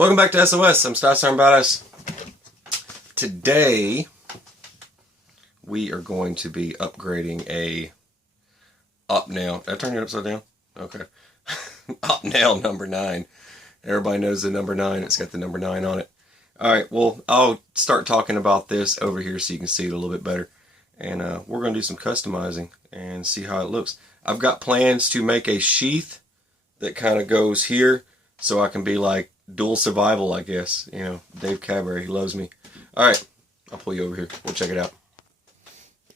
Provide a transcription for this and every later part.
Welcome back to SOS. I'm Star Badass. Today we are going to be upgrading a Opinel. Did I turn it upside down? Okay. Opinel number 9. Everybody knows the number 9. It's got the number 9 on it. Alright, well, I'll start talking about this over here so you can see it a little bit better. And we're going to do some customizing and see how it looks. I've got plans to make a sheath that kind of goes here so I can be like dual survival, I guess. You know, Dave Cadbury, he loves me. Alright, I'll pull you over here. We'll check it out.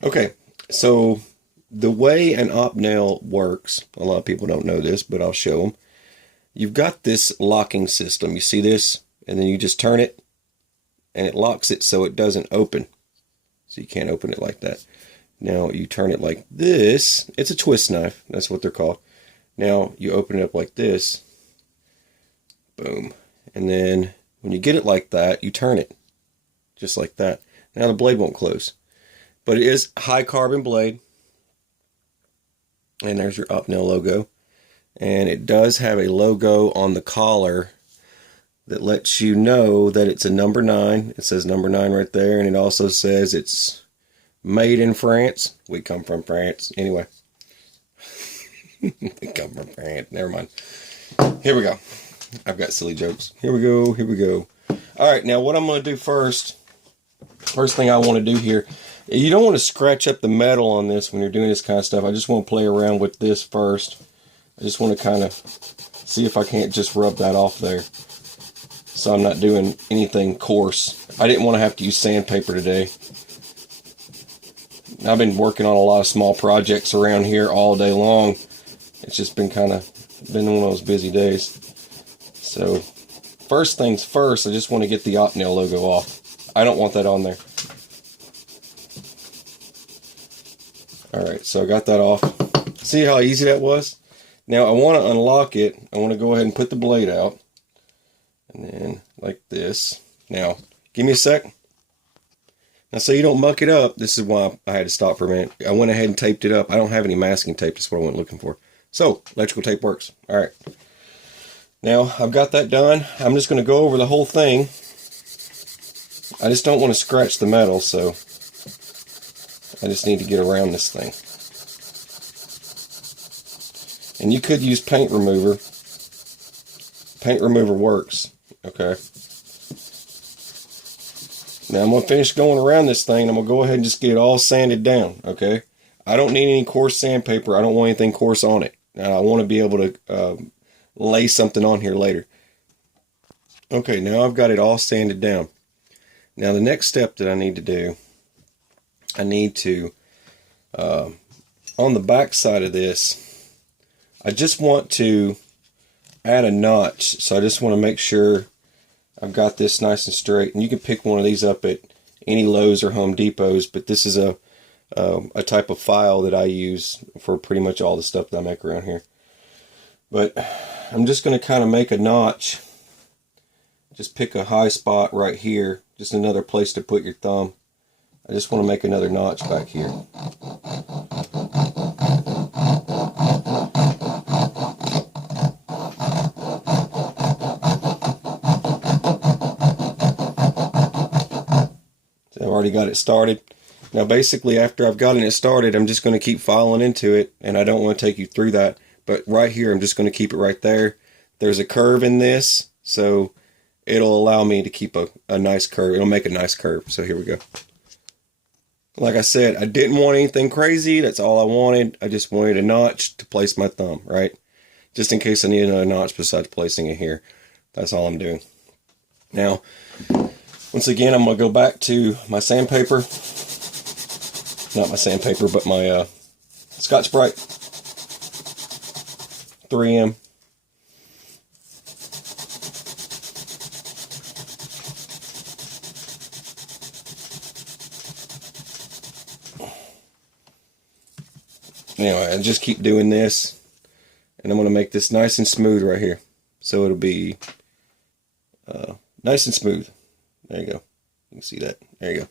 Okay, so the way an Opinel works, a lot of people don't know this, but I'll show them. You've got this locking system. You see this? And then you just turn it, and it locks it so it doesn't open. So you can't open it like that. Now you turn it like this. It's a twist knife. That's what they're called. Now you open it up like this. Boom. And then when you get it like that, you turn it. Just like that. Now the blade won't close. But it is high carbon blade. And there's your Opinel logo. And it does have a logo on the collar that lets you know that it's a number 9. It says number 9 right there. And it also says it's made in France. We come from France. Anyway. We come from France. Never mind. Here we go. I've got silly jokes. Here we go. Here we go. Alright, now what I'm going to do first thing I want to do here, you don't want to scratch up the metal on this when you're doing this kind of stuff. I just want to play around with this first. I just want to kind of see if I can't just rub that off there. So I'm not doing anything coarse. I didn't want to have to use sandpaper today. I've been working on a lot of small projects around here all day long. It's just been one of those busy days. So first things first, I just want to get the Opinel logo off. I don't want that on there. Alright, so I got that off. See how easy that was? Now I want to unlock it. I want to go ahead and put the blade out. And then like this. Now, give me a sec. Now so you don't muck it up, this is why I had to stop for a minute. I went ahead and taped it up. I don't have any masking tape, that's what I went looking for. So, electrical tape works. Alright. Now, I've got that done. I'm just going to go over the whole thing. I just don't want to scratch the metal, so I just need to get around this thing. And you could use paint remover. Paint remover works. Okay. Now I'm going to finish going around this thing. I'm going to go ahead and just get it all sanded down. Okay. I don't need any coarse sandpaper. I don't want anything coarse on it. Now I want to be able to lay something on here later. Okay, now I've got it all sanded down. Now the next step that I need to do, I need to, on the back side of this, I just want to add a notch. So I just want to make sure I've got this nice and straight. And you can pick one of these up at any Lowe's or Home Depots, but this is a type of file that I use for pretty much all the stuff that I make around here. But I'm just going to kind of make a notch. Just pick a high spot right here. Just another place to put your thumb. I just want to make another notch back here. So I've already got it started. Now basically after I've gotten it started, I'm just going to keep filing into it. And I don't want to take you through that. But right here, I'm just going to keep it right there. There's a curve in this, so it'll allow me to keep a nice curve. It'll make a nice curve. So here we go. Like I said, I didn't want anything crazy. That's all I wanted. I just wanted a notch to place my thumb, right? Just in case I need another notch besides placing it here. That's all I'm doing. Now, once again, I'm going to go back to my sandpaper. Not my sandpaper, but my Scotch-Brite 3M. Anyway, I just keep doing this, and I'm going to make this nice and smooth right here. So it'll be nice and smooth. There you go. You can see that. There you go.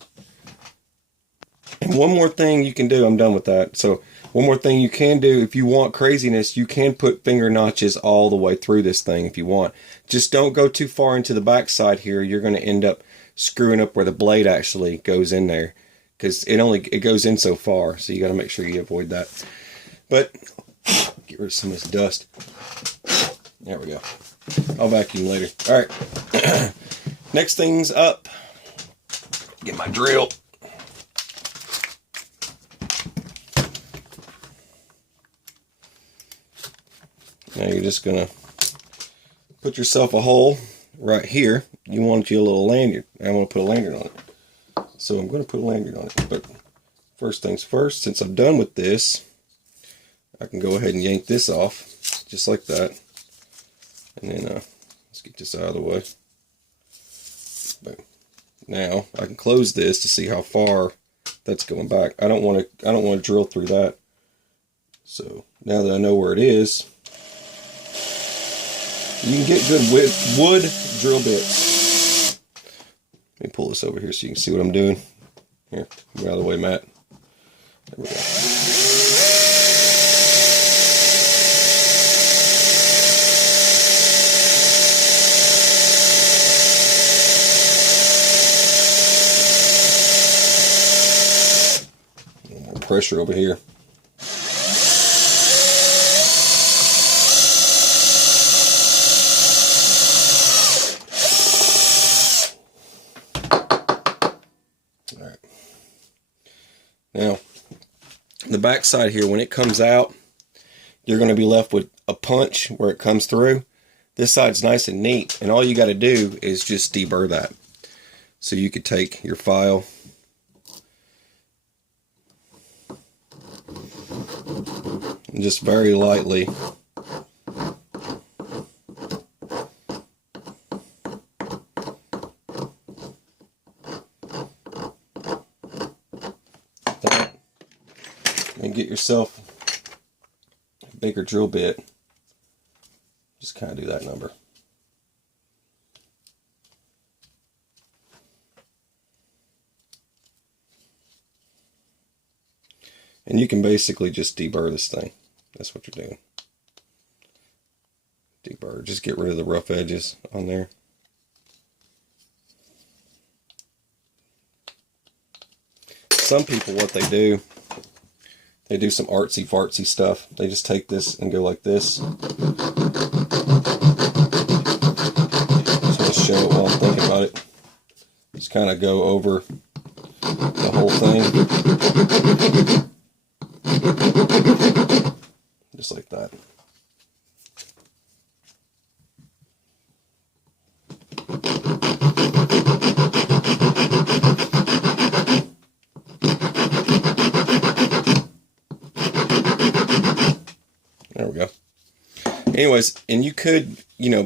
And one more thing you can do, I'm done with that. So one more thing you can do, if you want craziness, you can put finger notches all the way through this thing if you want. Just don't go too far into the back side here. You're going to end up screwing up where the blade actually goes in there, because it goes in so far. So you got to make sure you avoid that. But get rid of some of this dust. There we go. I'll vacuum later. All right. Next thing's up. Get my drill. Now you're just going to put yourself a hole right here. You want you a little lanyard. I want to put a lanyard on it. So I'm going to put a lanyard on it. But first things first, since I'm done with this, I can go ahead and yank this off, just like that. And then let's get this out of the way. Boom. Now I can close this to see how far that's going back. I don't want to drill through that. So now that I know where it is, you can get good wood drill bits. Let me pull this over here so you can see what I'm doing. Here, get out of the way, Matt. There we go. A little more pressure over here. Now, the back side here, when it comes out, you're going to be left with a punch where it comes through. This side's nice and neat, and all you got to do is just deburr that. So you could take your file and just very lightly and get yourself a bigger drill bit. Just kind of do that number. And you can basically just deburr this thing. That's what you're doing. Deburr. Just get rid of the rough edges on there. Some people, what they do some artsy fartsy stuff. They just take this and go like this. So just show it while I'm thinking about it. Just kind of go over the whole thing. Just like that. There we go. Anyways, and you could,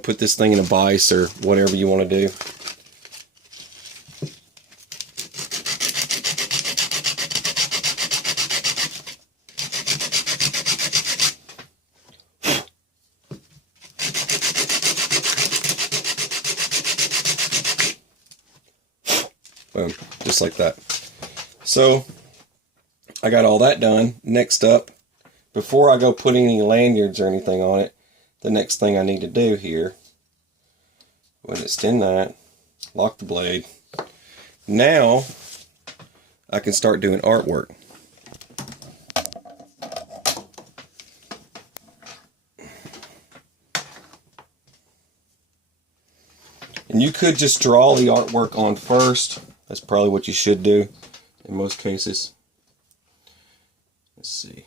put this thing in a vise or whatever you want to do. Boom, just like that. So, I got all that done. Next up, before I go put any lanyards or anything on it, the next thing I need to do here, when it's in that, lock the blade. Now, I can start doing artwork. And you could just draw the artwork on first. That's probably what you should do in most cases. Let's see.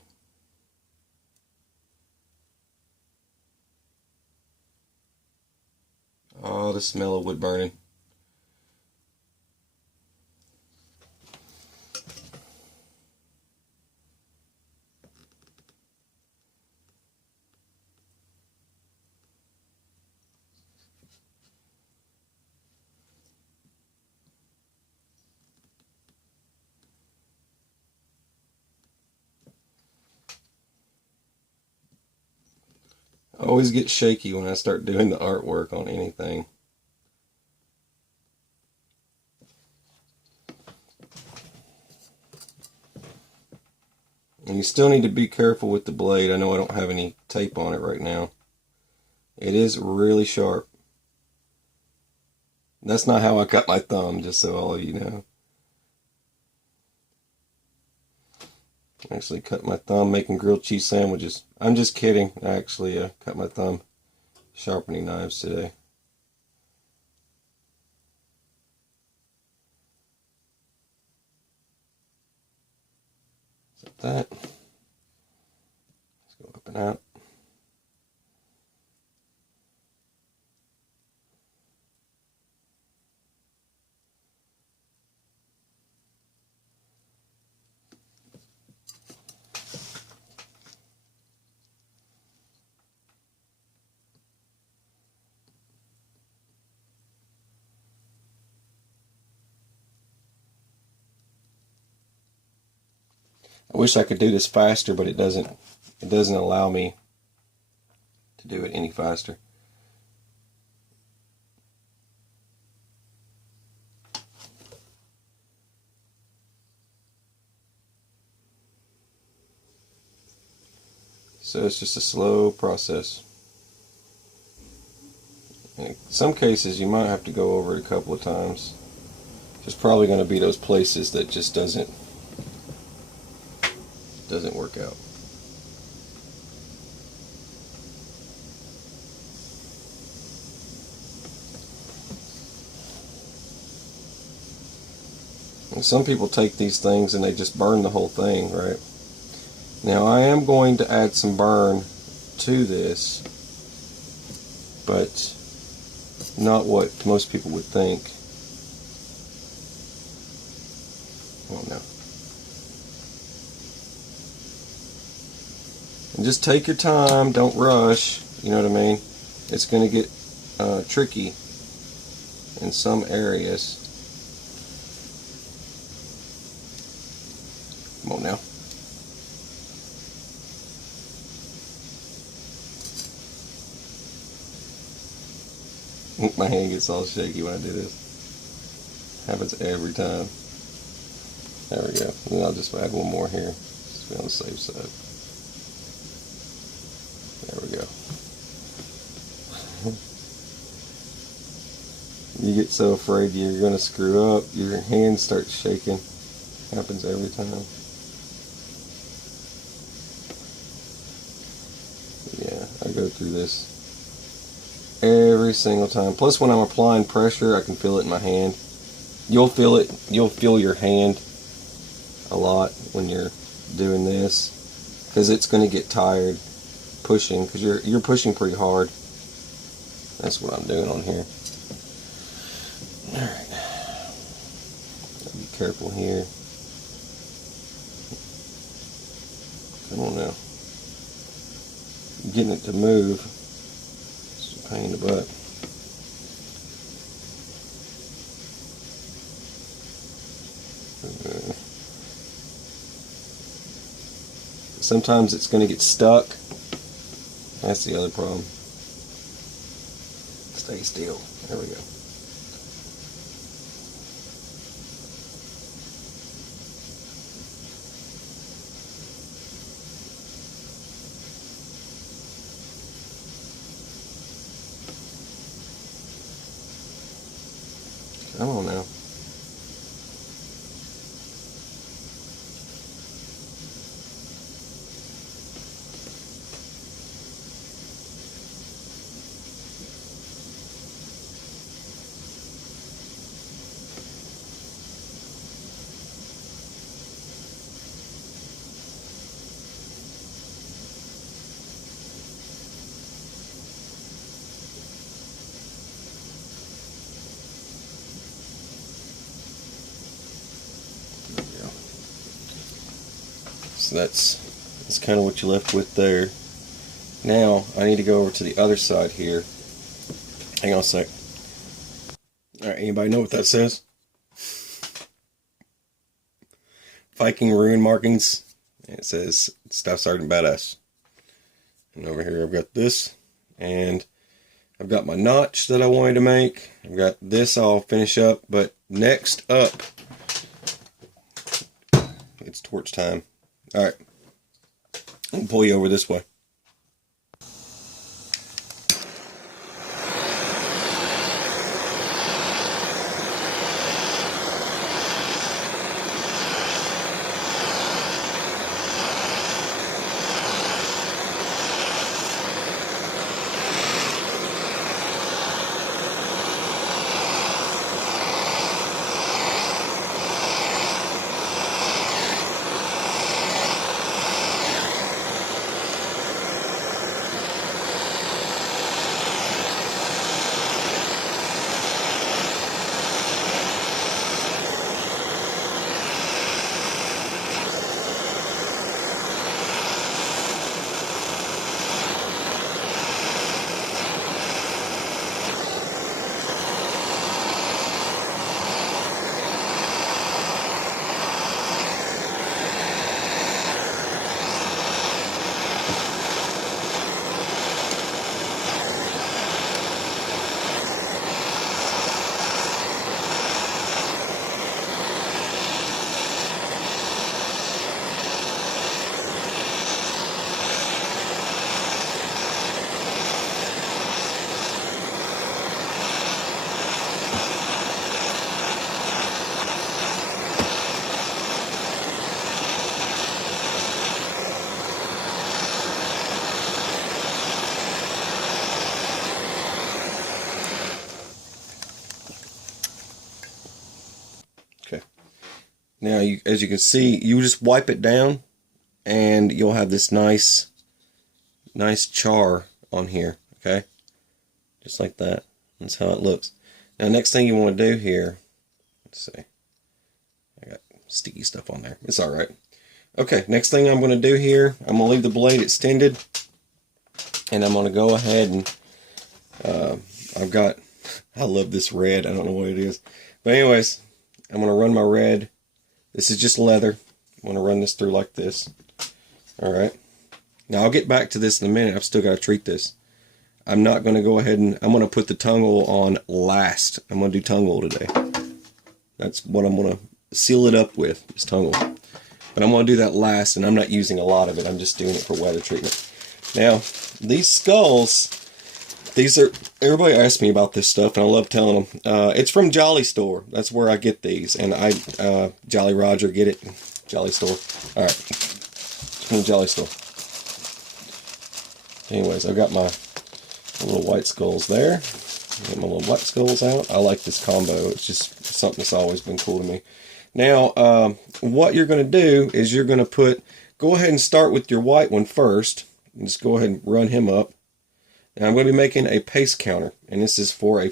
Oh, the smell of wood burning. I always get shaky when I start doing the artwork on anything. You still need to be careful with the blade. I know I don't have any tape on it right now. It is really sharp. That's not how I cut my thumb, just so all of you know. I actually cut my thumb making grilled cheese sandwiches. I'm just kidding. I actually cut my thumb sharpening knives today. Like that. Let's go up and out. I wish I could do this faster, but it doesn't allow me to do it any faster. So it's just a slow process. In some cases you might have to go over it a couple of times. There's probably going to be those places that just doesn't work out. And some people take these things and they just burn the whole thing, right? Now I am going to add some burn to this, but not what most people would think. Oh no. And just take your time, don't rush, you know what I mean? It's going to get tricky in some areas. Come on now. My hand gets all shaky when I do this. Happens every time. There we go. And then I'll just add one more here. Just be on the safe side. There we go. You get so afraid you're going to screw up, your hand starts shaking. Happens every time. Yeah, I go through this every single time. Plus when I'm applying pressure, I can feel it in my hand. You'll feel it. You'll feel your hand a lot when you're doing this, because it's going to get tired pushing, because you're pushing pretty hard. That's what I'm doing on here. Alright. Be careful here. Come on now. Getting it to move. It's a pain in the butt. Sometimes it's going to get stuck. That's the other problem. Stay still. There we go. Come on now. So that's kind of what you're left with there. Now I need to go over to the other side here. Hang on a sec. Alright, anybody know what that says? Viking rune markings. It says Staff Sergeant Badass. And over here I've got this, and I've got my notch that I wanted to make. I've got this I'll finish up, but next up, it's torch time. Alright, I'll pull you over this way. Okay. Now, as you can see, you just wipe it down, and you'll have this nice char on here. Okay, just like that. That's how it looks. Now, next thing you want to do here, let's see. I got sticky stuff on there. It's all right. Okay, next thing I'm going to do here, I'm going to leave the blade extended, and I'm going to go ahead and I love this red. I don't know what it is, but anyways, I'm going to run my red. This is just leather. I'm going to run this through like this. All right. Now I'll get back to this in a minute. I've still got to treat this. I'm not going to go ahead and I'm going to put the tongue oil on last. I'm going to do tongue oil today. That's what I'm going to seal it up with, is tongue oil. But I'm going to do that last, and I'm not using a lot of it. I'm just doing it for weather treatment. Now, these skulls, everybody asks me about this stuff, and I love telling them. It's from Jolly Store. That's where I get these, and Jolly Roger, get it? Jolly Store. All right, it's from the Jolly Store. Anyways, I've got my little white skulls there. Get my little white skulls out. I like this combo. It's just something that's always been cool to me. Now, what you're going to do is you're going to go ahead and start with your white one first. And just go ahead and run him up. And I'm going to be making a pace counter, and this is for a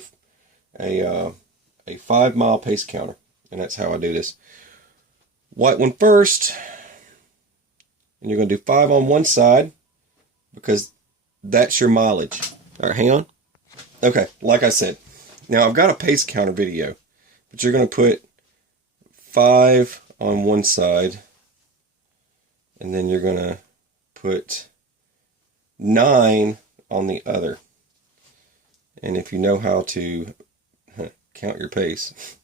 5 mile pace counter, and that's how I do this. White one first, and you're going to do 5 on one side because that's your mileage. All right, hang on. Okay, like I said, now I've got a pace counter video, but you're going to put 5 on one side, and then you're going to put 9 on the other. And if you know how to count your pace.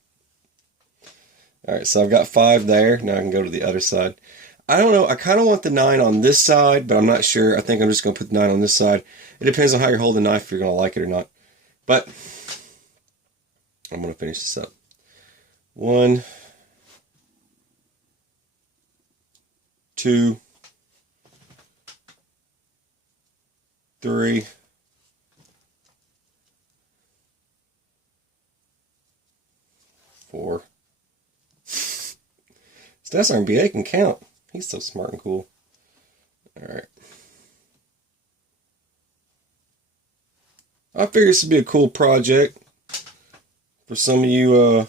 Alright, so I've got 5 there. Now I can go to the other side. I don't know, I kind of want the 9 on this side, but I'm not sure. I think I'm just going to put the 9 on this side. It depends on how you hold the knife, if you're going to like it or not. But I'm going to finish this up. 1, 2, 3, 4. That's RBA can count. He's so smart and cool. Alright. I figure this would be a cool project for some of you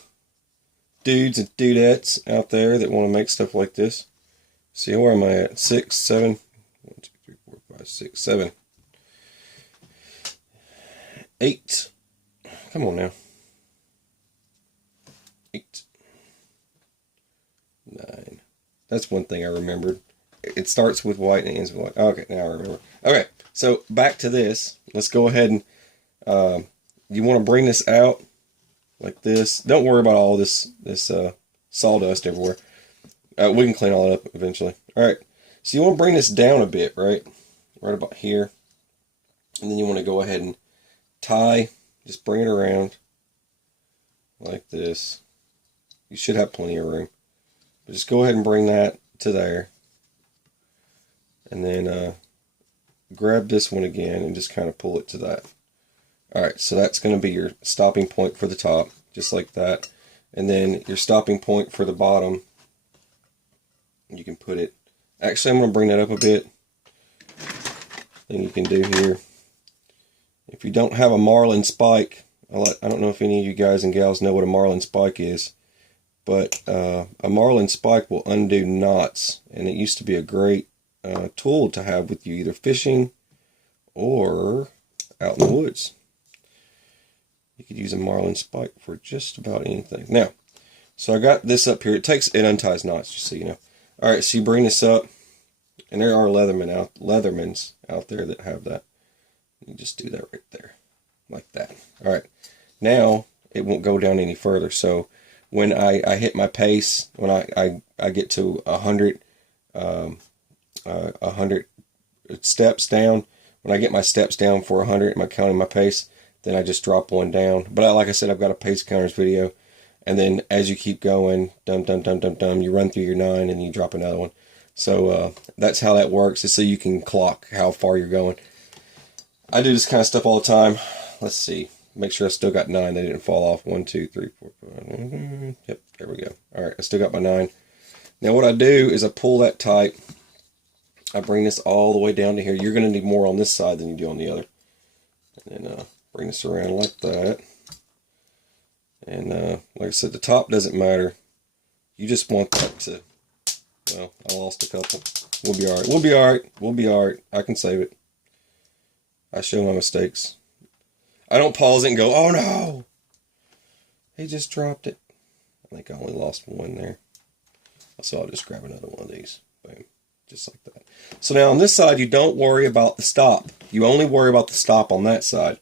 dudes and dudettes out there that want to make stuff like this. See, where am I at? 6, 7. 1, 2, 3, 4, 5, 6, 7. 8. Come on now. 8. 9. That's one thing I remembered. It starts with white and ends with white. Okay, now I remember. Okay, so back to this. Let's go ahead and you want to bring this out like this. Don't worry about all this sawdust everywhere. We can clean all that up eventually. All right. So you want to bring this down a bit, right about here, and then you want to go ahead and tie, just bring it around like this. You should have plenty of room, but just go ahead and bring that to there, and then grab this one again and just kind of pull it to that. Alright, so that's going to be your stopping point for the top, just like that. And then your stopping point for the bottom, you can put it, actually I'm going to bring that up a bit. Thing you can do here, if you don't have a marlin spike, I don't know if any of you guys and gals know what a marlin spike is, but a marlin spike will undo knots, and it used to be a great tool to have with you either fishing or out in the woods. You could use a marlin spike for just about anything. Now, so I got this up here. It unties knots, just so you know. Alright, so you bring this up, and there are Leathermans out there that have that. You just do that right there, like that. Alright, now it won't go down any further. So when I hit my pace, when I get to 100 steps down, when I get my steps down for 100, am I counting my pace? Then I just drop one down. But like I said, I've got a pace counters video. And then as you keep going, you run through your 9 and you drop another one. So that's how that works, is so you can clock how far you're going. I do this kind of stuff all the time. Let's see. Make sure I still got 9. They didn't fall off. 1, 2, 3, 4, 5. Yep, there we go. Alright, I still got my 9. Now what I do is I pull that tight. I bring this all the way down to here. You're going to need more on this side than you do on the other. And then bring this around like that. And like I said, the top doesn't matter. You just want that to... Well, I lost a couple. We'll be alright. We'll be alright. We'll be alright. I can save it. I show my mistakes. I don't pause it and go, oh no! He just dropped it. I think I only lost one there. So I'll just grab another one of these. Boom. Just like that. So now on this side, you don't worry about the stop. You only worry about the stop on that side.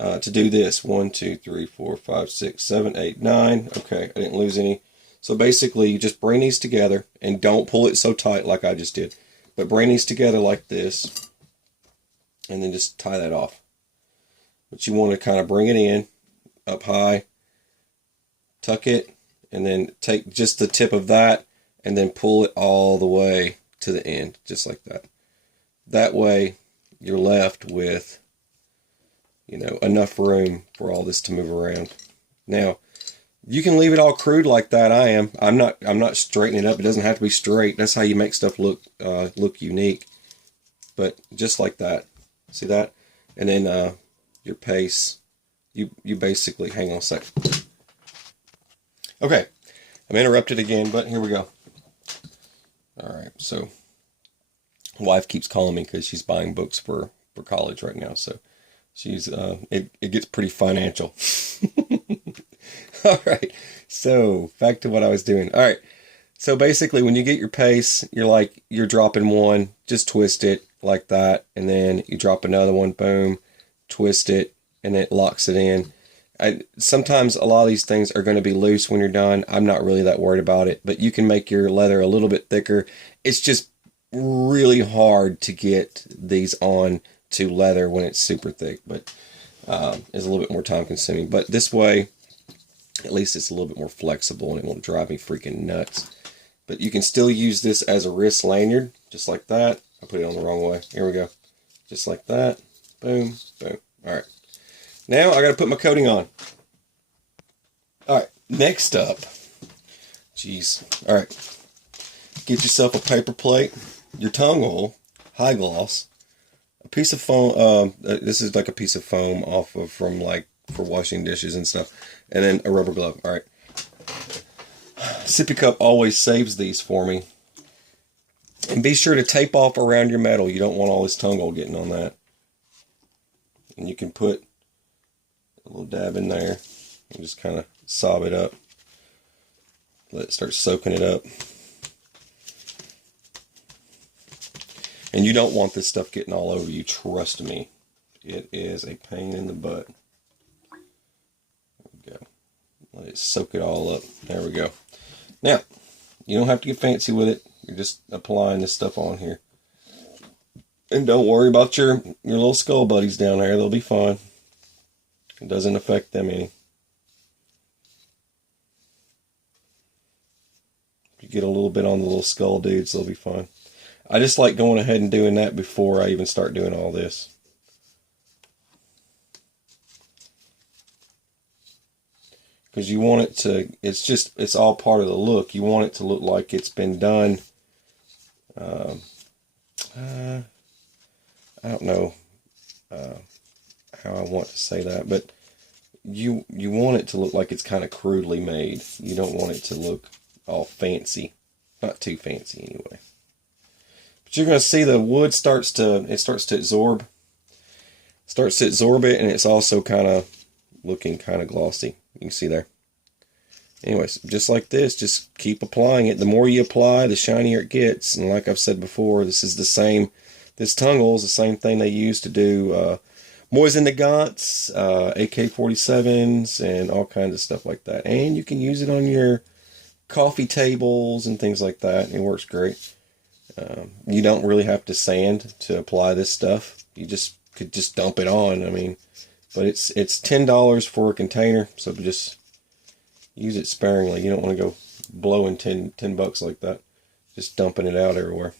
To do this, 1, 2, 3, 4, 5, 6, 7, 8, 9. Okay, I didn't lose any. So basically, you just bring these together, and don't pull it so tight like I just did. But bring these together like this, and then just tie that off. But you want to kind of bring it in, up high, tuck it, and then take just the tip of that, and then pull it all the way to the end, just like that. That way, you're left with, you know, enough room for all this to move around. Now, you can leave it all crude like that. I'm not straightening it up. It doesn't have to be straight. That's how you make stuff look unique. But just like that. See that? And then your pace. You basically, hang on a sec. Okay, I'm interrupted again, but here we go. All right, so wife keeps calling me because she's buying books for college right now. So she's it gets pretty financial. All right, so back to what I was doing. All right, so basically when you get your pace, you're dropping one, just twist it like that, and then you drop another one, boom, twist it, and it locks it in. Sometimes a lot of these things are going to be loose when you're done. I'm not really that worried about it, but you can make your leather a little bit thicker. It's just really hard to get these on to leather when it's super thick, but it's a little bit more time consuming. But this way, at least it's a little bit more flexible and it won't drive me freaking nuts. But you can still use this as a wrist lanyard, just like that. I put it on the wrong way. Here we go. Just like that. Boom, boom. All right. Now I got to put my coating on. All right. Next up. Jeez. All right. Get yourself a paper plate, your tongue oil, high gloss, a piece of foam. This is like a piece of foam off of for washing dishes and stuff, and then a rubber glove. All right. Sippy Cup always saves these for me. And be sure to tape off around your metal. You don't want all this tongue oil getting on that. And you can put a little dab in there and just kind of sob it up. Let it start soaking it up. And you don't want this stuff getting all over you, trust me. It is a pain in the butt. There we go. Let it soak it all up. There we go. Now, you don't have to get fancy with it. You're just applying this stuff on here. And don't worry about your little skull buddies down there. They'll be fine. It doesn't affect them any. If you get a little bit on the little skull dudes, they'll be fine. I just like going ahead and doing that before I even start doing all this. Because you want it to, it's all part of the look. You want it to look like it's been done. I don't know how I want to say that, but you want it to look like it's kind of crudely made. You don't want it to look all fancy. Not too fancy anyway. But you're going to see the wood starts to absorb. Starts to absorb it, and it's also kind of looking kind of glossy. You can see there. Anyways, just like this, just keep applying it. The more you apply, the shinier it gets. And like I've said before, this is the same. This tungle is the same thing they use to do Mosin Nagants, AK-47s, and all kinds of stuff like that. And you can use it on your coffee tables and things like that. It works great. You don't really have to sand to apply this stuff. You could just dump it on. I mean, but it's $10 for a container, so just use it sparingly. You don't want to go blowing 10 bucks like that. Just dumping it out everywhere.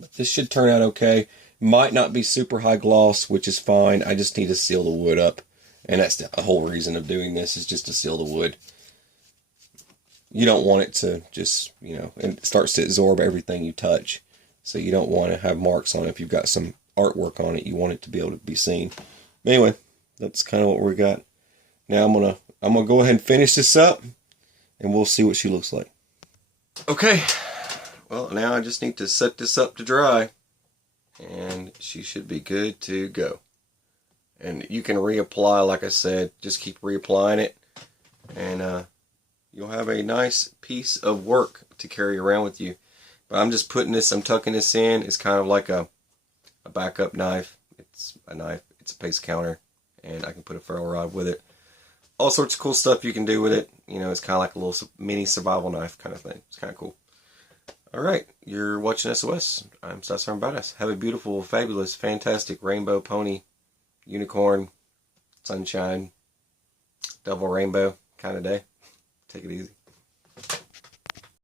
But this should turn out okay. Might not be super high gloss, which is fine. I just need to seal the wood up. And that's the whole reason of doing this, is just to seal the wood. You don't want it to just, and it starts to absorb everything you touch. So you don't want to have marks on it. If you've got some artwork on it, you want it to be able to be seen. Anyway, that's kind of what we got. Now I'm gonna go ahead and finish this up, and we'll see what she looks like. Okay, well, now I just need to set this up to dry, and she should be good to go. And you can reapply, like I said, just keep reapplying it, and you'll have a nice piece of work to carry around with you. But I'm just I'm tucking this in. It's kind of like a backup knife. It's a knife, it's a paste counter, and I can put a ferro rod with it. All sorts of cool stuff you can do with it. It's kind of like a little mini survival knife kind of thing. It's kind of cool. Alright, you're watching SOS. I'm Star Badass. Have a beautiful, fabulous, fantastic rainbow pony, unicorn, sunshine, double rainbow kind of day. Take it easy.